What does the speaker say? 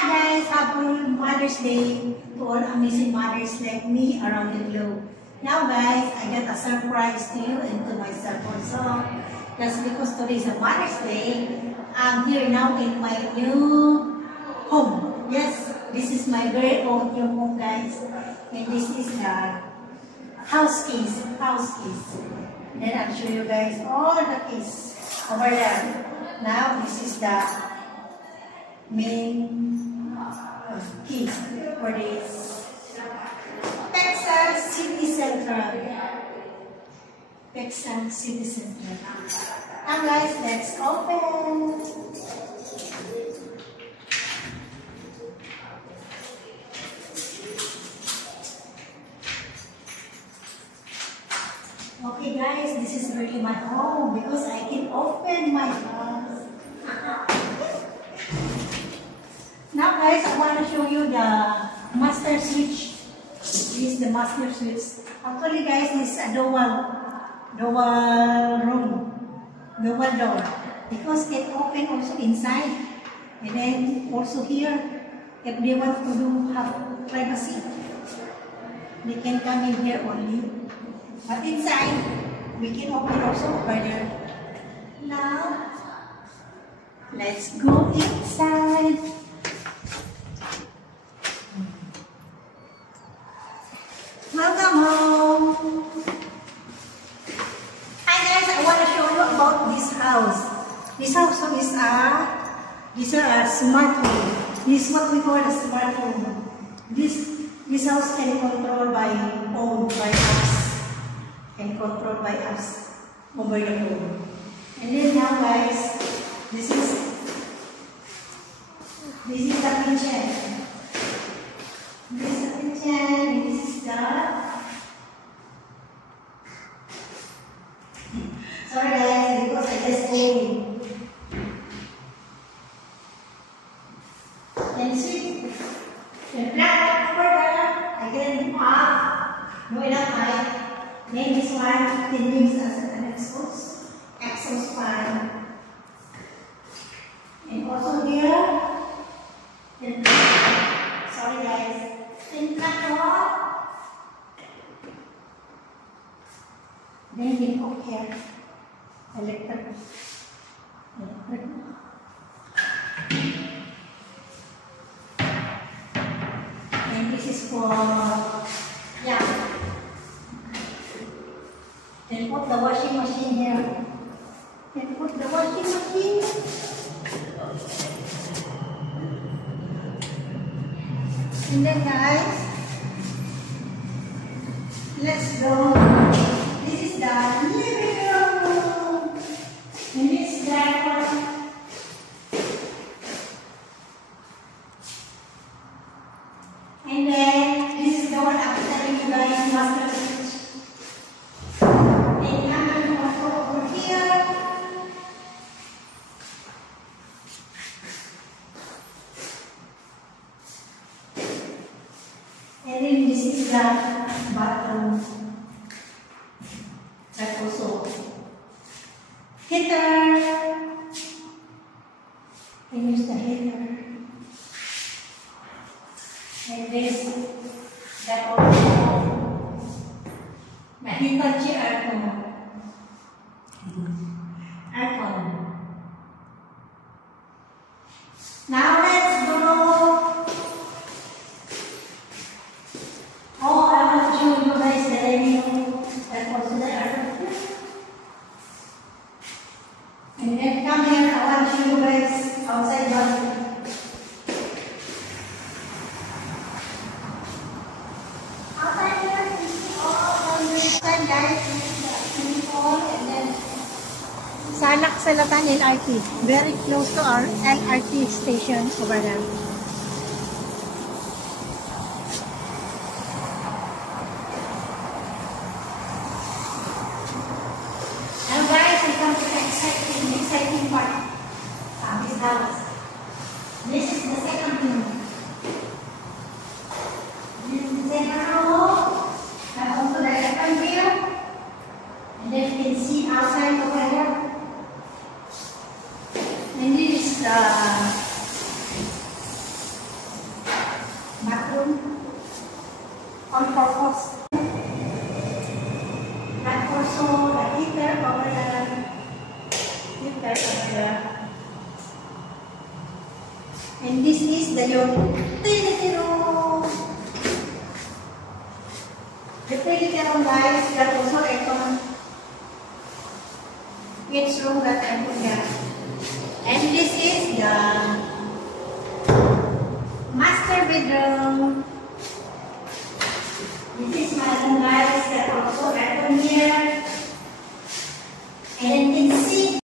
Hi guys, happy Mother's Day to all amazing mothers like me around the globe. Now guys, I got a surprise to you and to myself also. Just because today is a Mother's Day, I'm here now in my new home. Yes, this is my very own new home guys. And this is the house keys. Then I'll show you guys all the keys over there. Now this is the main key for this Texas City Central. Now guys, let's open. Okay guys, this is really my home because I can open my house. Now guys, I want to show you the master switch. This is the master switch. Actually guys, this is a dual door. Because it open also inside. And then also here, if they want to have privacy, they can come in here only. But inside, we can open also over there. Now, let's go inside. Welcome home. Hi guys, I want to show you about this house. This house is a smart home. This is what we call a smart home. This house can control by us. Can control by us over the phone. And then now guys, this is the kitchen. This is the kitchen. This is the sorry guys, because I just came. And see, the black over there, I can no enough height. Then this one can use as an exhaust fan. And also here, sorry guys, in tractor. Then we put here electric. And this is for Then put the washing machine here. And then guys, let's go. This is the living room. And this is the and then this is the one I'm telling you guys, master switch. Then I'm going to go over here. And then this is the bathroom. That also heater. And here's the heater. And this, that also Hitachi aircon. Now let's go. Oh, I want to show you guys the living room. That also the aircon. And then come here, I want to show you guys outside bathroom. Salak Selatan LRT, very close to our LRT station over there. Now guys, we come to the exciting part of this house. This is the second room. This is the second room. And also the second view. And then you can see outside over here. And this is the your utility room. Utility room, guys. Got also aircon. Each room got aircon, yeah. And this is the master bedroom.